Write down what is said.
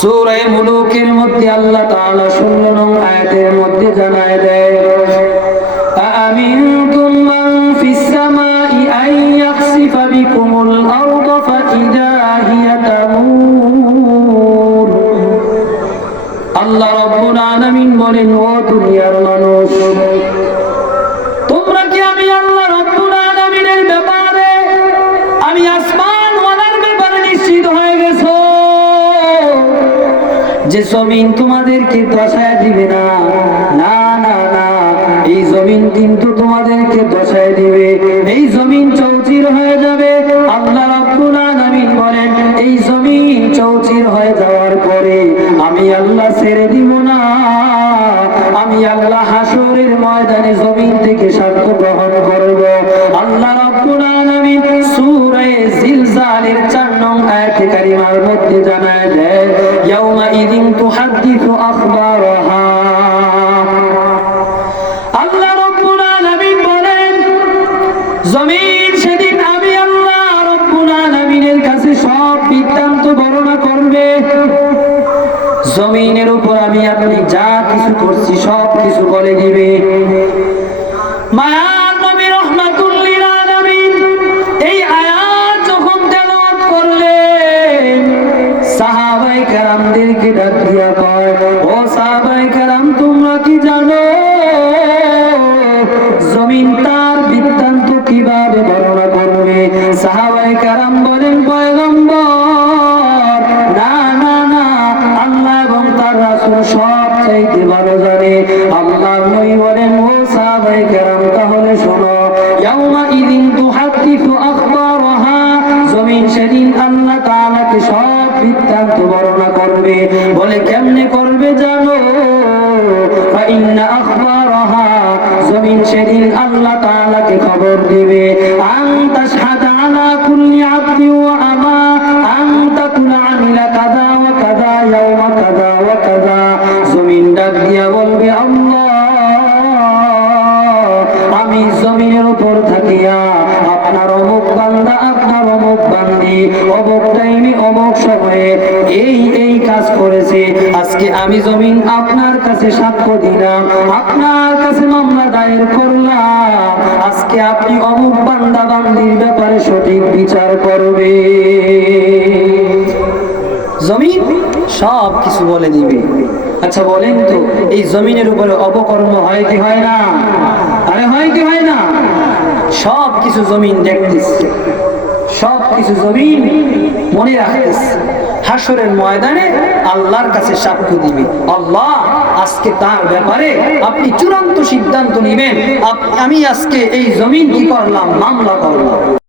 সূরা মুলুকের মধ্যে আল্লাহ তাআলা 16 নং আয়াতের মধ্যে জানায় দেয়, আমিনতুম মান ফিস সামাই আন ইয়াখসিফা বিকুমুল আরদা ফাইদা হিয়া তামুর। আল্লাহ রাব্বুল আলামিন বলেন, ও দুনিয়ার মানুষ, তোমরা কি আমি আল্লাহ রাব্বুল আলামিনের ব্যাপারে, আমি আসমান ওয়ালার ব্যাপারে নিশ্চিত হয়ে গেছো যে জমিন তোমাদেরকে ধসায় দিবে না? না না না, এই জমিন কিন্তু তোমাদেরকে ধসায় দিবে, এই জমিন চৌচির হয়ে যাবে। আল্লাহ রাব্বুল আলামিন বলেন, এই জমিন চৌচির হয়ে যাওয়ার পরে আমি আল্লাহ ছেড়ে দিব না। আমি আল্লাহ হাসরের ময়দানে জমিন থেকে সাক্ষ্য গ্রহণ করব। আল্লাহ রাব্বুল আলামিন সূরা জিলজালের 4 নং আয়াতে কারিমার মধ্যে জানায় দেয়, ইয়াউমা ইদিন তুহাদ্দিসু আখবারাহা। আল্লাহ রাব্বুল আলামিন বলেন, জমিন সেদিন আমি আল্লাহ রাব্বুল আলামিনের কাছে সব বৃত্তান্ত বর্ণনা করবে। জমিনের উপর আমি আপনি যা কিছু করছি সব কিছু বলে দিবে। মায়ার নবী রাহমাতুল লিল আলামিন এই আয়াত যখন তেলাওয়াত করলেন, সাহাবায়ে কেরামদেরকে ডাক দিয়া কয়, ও সাহাবায়ে কেরাম, তোমরা কি জানো জমিন তার বৃত্তান্ত কিভাবে বর্ণনা করবে? সাহাবায়ে কেরাম বলেন, পয়গম্বর, না না না, আল্লাহ এবং তার রাসূল সব চাইতে ভালো জানে। আল্লাহর নবী বলেন, ও সাহাবায়ে কেরাম, তাহলে শোনো, ইয়াউমা ইদিন তুহাদ্দিসু আখবারাহা, জমিন সেদিন আল্লাহ তাআলাকে সব বৃত্তান্ত বর্ণনা করবে। বলে কেমনে করবে জানো? ফাইন্না আখবারাহা, জমিন সেদিন আল্লাহ তাআলাকে খবর দিবে, আনতা শাহাদা আলা কুল্লি আবদি ওয়া আমা, আনতা কুল আমিলা কাযা ওয়া কাযা ইয়াউমা কাযা ওয়া কাযা। জমিন ডাক দিয়া বলবে, আল্লাহ, আমি জমিনের উপর থাকিয়া আপনার অমুক বান্দা, আপনার অমুক বান্দি অমুক টাইমে অমুক সময়ে এই কাজ করেছে। আজকে আমি জমিন আপনার কাছে সাক্ষ্য দিলাম, আপনার কাছে মামলা দায়ের করলাম। আজকে আপনি অমুক বান্দা বান্দির ব্যাপারে সঠিক বিচার করবে। জমিন সব কিছু বলে দিবে। আচ্ছা বলেন তো, এই জমিনের উপরে অপকর্ম হয় কি হয় না? আরে হয় কি হয় না? সব কিছু জমিন দেখতেছে, সব কিছু জমিন মনে রাখতেছে। হাসরের ময়দানে আল্লাহর কাছে সাক্ষ্য দিবে। আল্লাহ, আজকে তার ব্যাপারে আপনি চূড়ান্ত সিদ্ধান্ত নেবেন। আমি আজকে এই জমিন কি করলাম? মামলা করলাম।